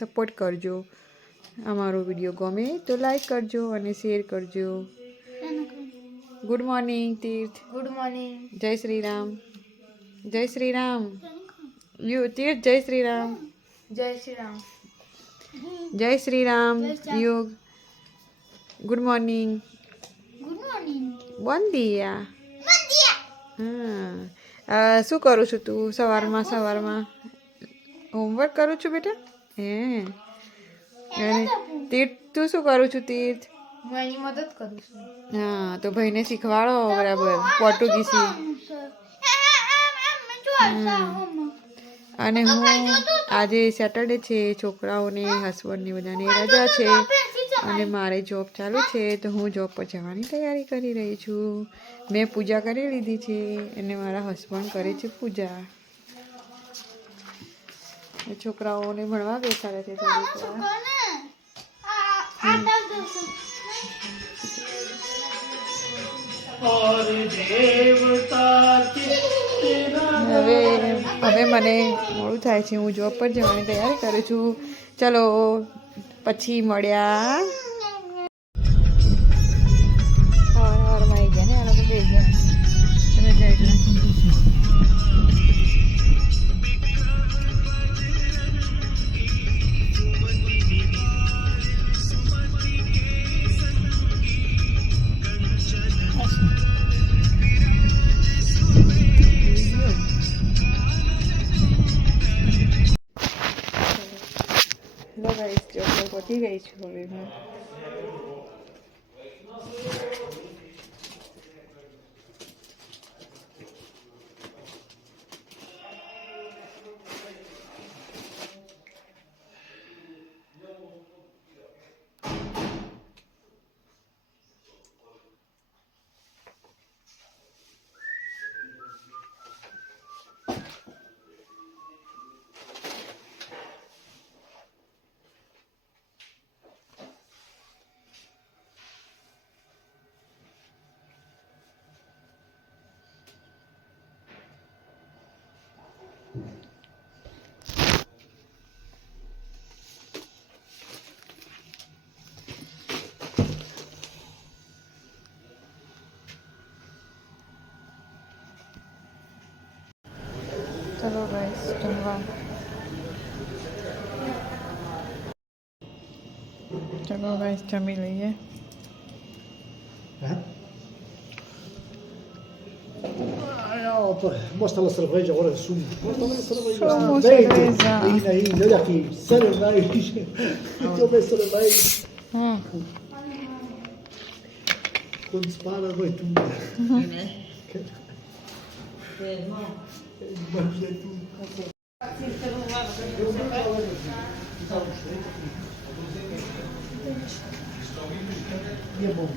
Support કરજો. અમારો video ગમે તો લાઈક કરજો અને શેર કરજો. Good morning Tirth. Good morning. જય શ્રી રામ. જય શ્રી રામ. યુ તીર્થ જય શ્રી રામ. જય શ્રી રામ. જય શ્રી રામ. યુગ ગુડ મોર્નિંગ. Good morning. બોલ દિયા. હા શું કરું છું તું સવારમાં હોમવર્ક કરું છું બેટા? હે અને તીર્થ તું શું કરું છું તીર્થ? હું એની મદદ કરું છું. હા તો ભાઈને શીખવાડો બરાબર પોર્ટુગીઝી. અને હું આજે સેટરડે છે, છોકરાઓને હસબન્ડને બધાને રજા છે અને મારે જોબ ચાલુ છે તો હું જોબ પર જવાની તૈયારી કરી રહી છું. મેં પૂજા કરી લીધી છે અને મારા હસબન્ડ કરે છે પૂજા. છોકરાઓને ભણવા બેસાડે છે થોડીક વાર. હવે મને મોડું થાય છે, હું જોબ પર જવાની તૈયારી કરું છું. ચલો પછી મળ્યા. સવારમાં આવી ગયા ને આ લોકો બે ગયા રજા એટલે. પહોંચી ગઈ છું હવે હું. ચલો ગાઈસ જમવા. ચલો ગાઈસ જમી લઈએ. Mostra la cerveja agora, sumo. Mostra a cerveja. Sumo, cerveja. Aí, olha aqui. Cerveja. Toma cerveja. Quando se para, vai tudo. Vai tudo. E é bom.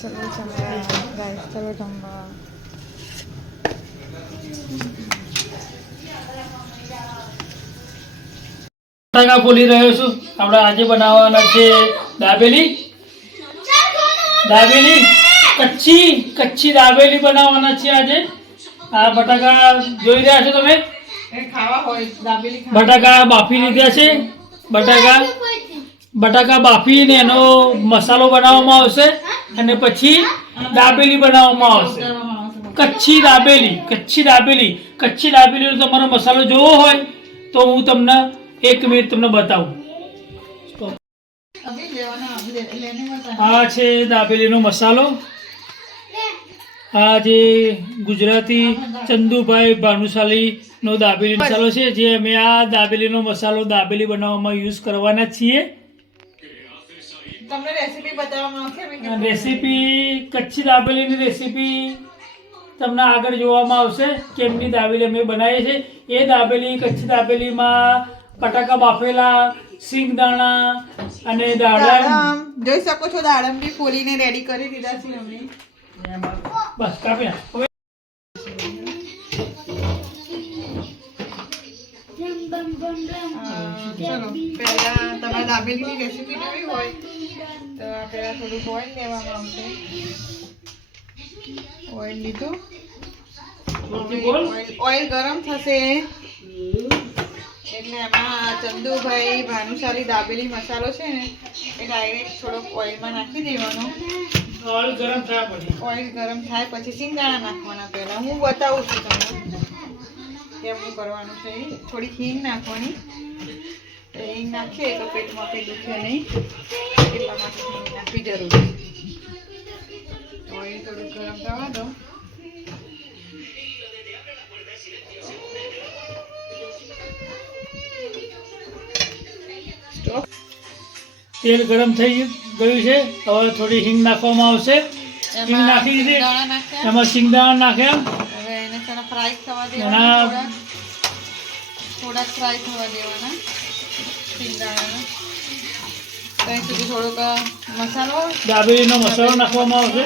ચલો જમવા ગાઈસ, ચલો જમવા. બટાકા બોલી રહ્યો છું. આપણે આજે બનાવવાના છે દાબેલી. કચ્છી દાબેલી બનાવવાના છે આજે. આ બટાકા જોઈ રહ્યા છો તમે, બટાકા બાફી લીધા છે. બટાકા બાફીને એનો મસાલો બનાવવામાં આવશે અને પછી દાબેલી બનાવવામાં આવશે. કચ્છી દાબેલીનો તમારો મસાલો જોવો હોય તો હું તમને 1 મિનિટ તમને બતાવું. આ છે દાબેલીનો મસાલો. આ જે ગુજરાતી ચંદુભાઈ ભાનુશાલીનો દાબેલી મસાલો છે, જે અમે આ દાબેલીનો મસાલો દાબેલી બનાવવામાં યુઝ કરવાના છીએ. તમને રેસીપી બતાવવામાં આવશે. રેસીપી કચ્છી દાબેલીની રેસીપી તમને આગળ જોવામાં આવશે. કેમની દાબેલી અમે બનાવીએ છીએ એ દાબેલી. કચ્છી દાબેલીમાં બટાકા બાફેલા, સિંગદાણા અને દાડમ જોઈ શકો છો. દાડમ બી ફોલીને રેડી કરી દીધા છે અમે. બસ કાપી નાખ. ચલો પહેલા તમારે દાબેલીની રેસીપી જોવી હોય તો પહેલા થોડુંક ઓઇલ લેવામાં આવશે. ઓઇલ લીધું, ઓઇલ ગરમ થશે એટલે એમાં ચંદુભાઈ ભાનુશાલી દાબેલી મસાલો છે ને એ ડાયરેક્ટ થોડોક ઓઇલમાં નાખી દેવાનો. ઓઇલ ગરમ થયા પછી ઓઇલ ગરમ થાય પછી સિંગદાણા નાખવાના. પહેલાં હું બતાવું છું તમને કેમનું કરવાનું છે. થોડી હિંગ નાખવાની. હિંગ નાખીએ તો પેટમાં કંઈ દુખે નહીં, એટલા માટે હિંગ નાખવી જરૂરી. ઓઇલ થોડું ગરમ થવા દો. તેલ ગરમ થઈ ગયું છે. હવે થોડી હિંગ નાખવામાં આવશે. હિંગ નાખી દીધી. સિંગદાણા નાખ્યા. એમાં સિંગદાણા નાખ્યા. હવે એને થોડા ફ્રાય થવા એના દેવાના. થોડાક ફ્રાય થવા દેવાના સિંગદાણાના. ત્યાં સુધી થોડોક મસાલો દાબેલીનો મસાલો નાખવામાં આવશે.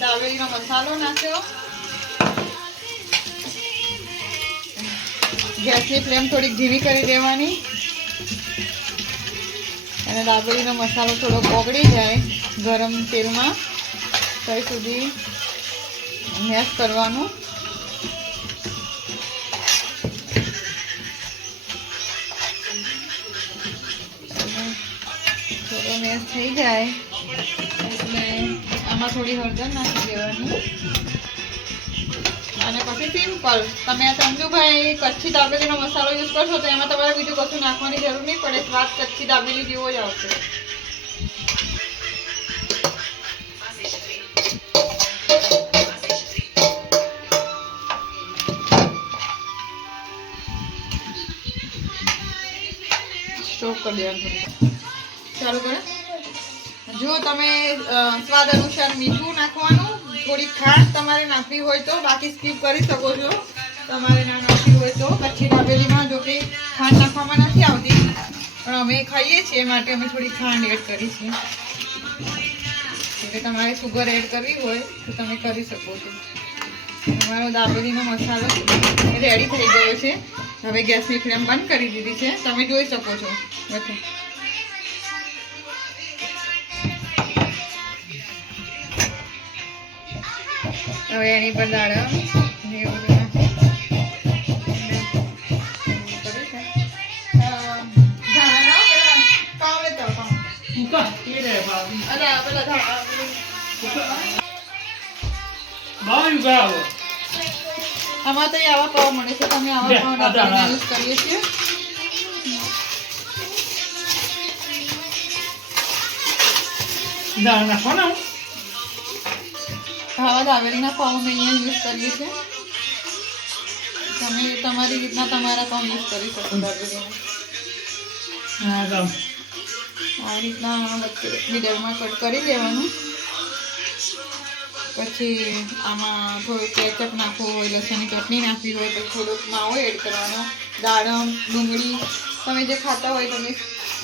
દાબેલીનો મસાલો નાખ્યો. ગેસની ફ્લેમ થોડીક ધીમી કરી દેવાની અને દાબેલીનો મસાલો થોડો ઓગળી જાય ગરમ તેલમાં ત્યાં સુધી મેશ કરવાનું. થોડો મેશ થઈ જાય એટલે આમાં થોડી હળદર નાખી દેવાની અને પછી સિમ્પલ. તમે આ ચંદુભાઈ કચ્છી દાબેલીનો મસાલો યુઝ કરશો તો એમાં તમારે બીજું કશું નાખવાની જરૂર નહીં પડે. સ્વાદ કચ્છી દાબેલી જેવો જ આવશે. સ્ટોપ કરી દેવાનું. ચાલુ કરો. જો તમે સ્વાદ અનુસાર મીઠું નાખવાનું. થોડી ખાંડ તમારે નાખવી હોય તો, બાકી સ્કીપ કરી શકો છો. તમારે ના નાખવી હોય તો. કચ્છી દાબેલીમાં જો કે ખાંડ નાખવામાં નથી આવતી, પણ અમે ખાઈએ છીએ માટે અમે થોડી ખાંડ એડ કરી છે. એટલે તમારે સુગર એડ કરવી હોય તો તમે કરી શકો છો. તમારો દાબેલીનો મસાલો રેડી થઈ ગયો છે. હવે ગેસની ફ્લેમ બંધ કરી દીધી છે. તમે જોઈ શકો છો. ઓકે, હવે એની પર દાડમ ને એવું બધું નાખી આમાં તો આવા પાવ મળે છે. તમે આવા પાવ યુઝ કરીએ છીએ. આવા દાબેલીના પાવ અમે અહીંયા યુઝ કરીએ છીએ. તમે તમારી રીતના તમારા પાવ યુઝ કરી શકો. દાબેલીના આવી રીતના મિડલમાં કટ કરી લેવાનું. પછી આમાં થોડું કેચઅપ નાખવું હોય, લસણની ચટણી નાખવી હોય તો થોડોક માવો એડ કરવાનો. દાડમ, ડુંગળી તમે જે ખાતા હોય તમે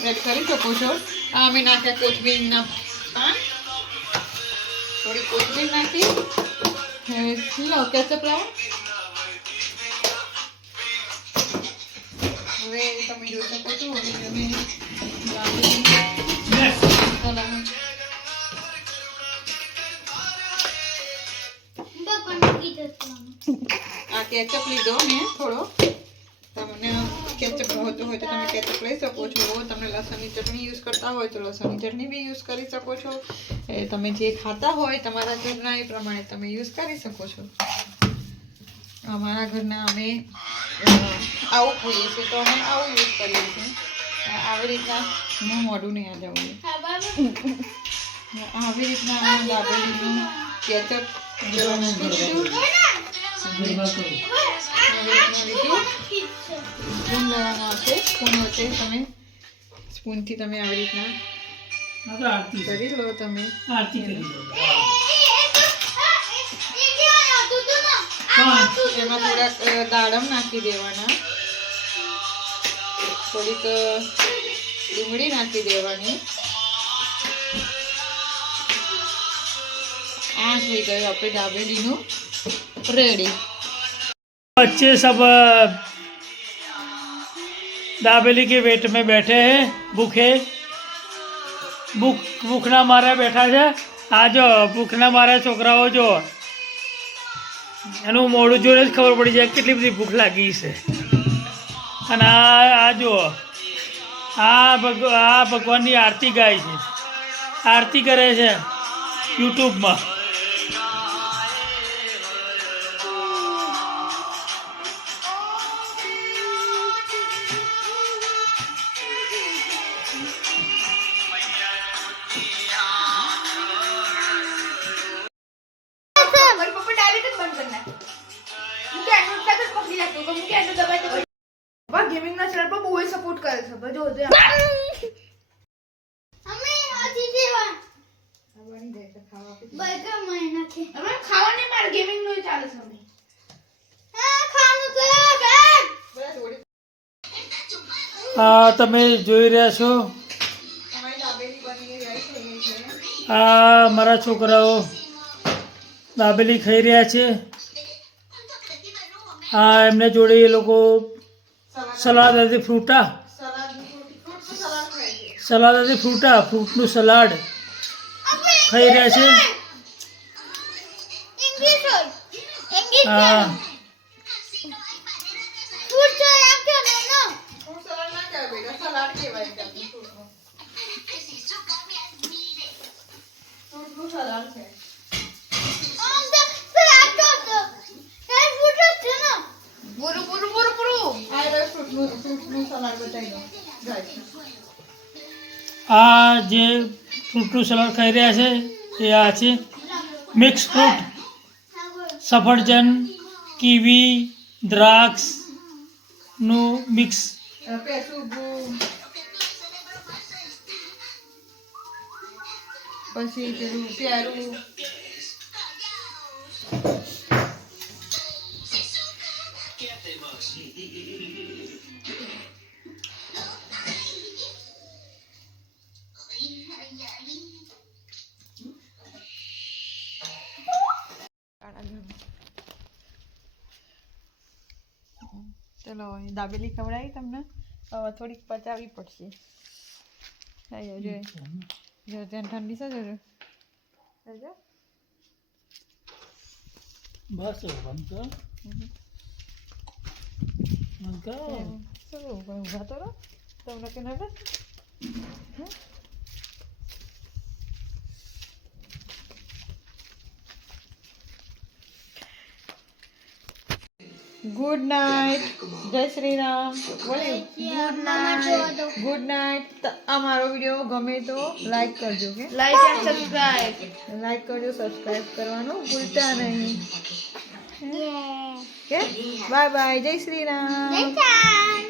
એડ કરી શકો છો. આ અમે નાખ્યા કોથમીરના પાન. થોડી કોથમીર નાખી. હવે લાવો કેચઅપ લાવો. હવે તમે જોઈ શકો છો હવે તમે આ કેચઅપ લીધો મેં થોડો. તમને કેચઅપ હોતો હોય તો તમે કેચઅપ લઈ શકો છો. તમે લસણની ચટણી યુઝ કરતા હોય તો લસણની ચટણી બી યુઝ કરી શકો છો. એ તમે જે ખાતા હોય તમારા ઘરના એ પ્રમાણે તમે યુઝ કરી શકો છો. અમારા ઘરના અમે આવું ખાઈએ છીએ તો અમે આવું યુઝ કરીએ છીએ. આવી રીતના હું મોઢું નહીં આ જવું. આવી રીતના અમે દાબેલીનું કેચઅપ લીધું. સ્પૂન લેવાનો હશે. સ્પૂન વચ્ચે તમે સ્પૂનથી તમે આવી રીતના કરી લો. તમે એમાં થોડાક દાડમ નાખી દેવાના. થોડીક ડુંગળી નાખી દેવાની. આ થઈ ગયું આપણે દાબેલીનું રેડી. बच्चे सब दाबेली के वेट में बैठे हैं भूखे ભૂખના મારે બેઠા છે આ જો ભૂખના મારે છોકરાઓ જો એનું મોઢું જોઈને જ ખબર પડી જાય કેટલી બધી ભૂખ લાગી છે અને આ જો આ ભગવાનની આરતી ગાય છે આરતી કરે છે યુટ્યુબમાં मेरे पापा डायरेक्ट बंद करना है मुझे एंड्रॉइड का तो पकड़ी जाती होगा मुझे एंड्रॉइड दबाई तो पापा गेमिंग ना चैनल पर बहुत सपोर्ट करे सब जो होते हैं हमें आजी देवा આવવાની દે તો ખાવા કે બર્ગર મહિના છે હવે ખાવા નહીં મારે ગેમિંગ નો ચાલે છે અમે હા ખાવાનું તો બેગ બસ થોડી આ તમે જોઈ રહ્યા છો તમારી દાબેલી બની રહી છે આ મારા છોકરાઓ દાબેલી ખાઈ રહ્યા છે આ એમને જોડે એ લોકો સલાડ હતી ફ્રૂટા સલાડ હતી ફ્રૂટનું સલાડ ખાઈ રહ્યા છે इंग्लिश હા फूड तो यार क्या ना ફ્રૂટ સલાડ ના કહેવાય બેટા સલાડ કહેવાય તમને ફ્રૂટનું સલાડ છે આ રહ્યું ફ્રૂટનું સલાડ બતાવી દો ગાઈસ આ જે ફ્રૂટનું સલાડ ખાઈ રહ્યા છે એ આ છે મિક્સ ફ્રૂટ સફરજન કીવી દ્રાક્ષનું મિક્સ પછી પેલું પ્યારું ચલો દાબેલી ખવડાવી તમને હવે થોડીક પચાવવી પડશે જો જો ત્યાં ઠંડી છે જો જો બસ બંધ કર શું ઊભા તો રહો તમને કે ના ગુડ નાઇટ જય શ્રી રામ બોલે ગુડ નાઇટ અમારો વિડીયો ગમે તો લાઈક કરજો કે लाइक एंड सब्सक्राइब લાઈક કરજો સબસ્ક્રાઇબ કરવાનું ભૂલતા નહીં કે બાય બાય જય શ્રી રામ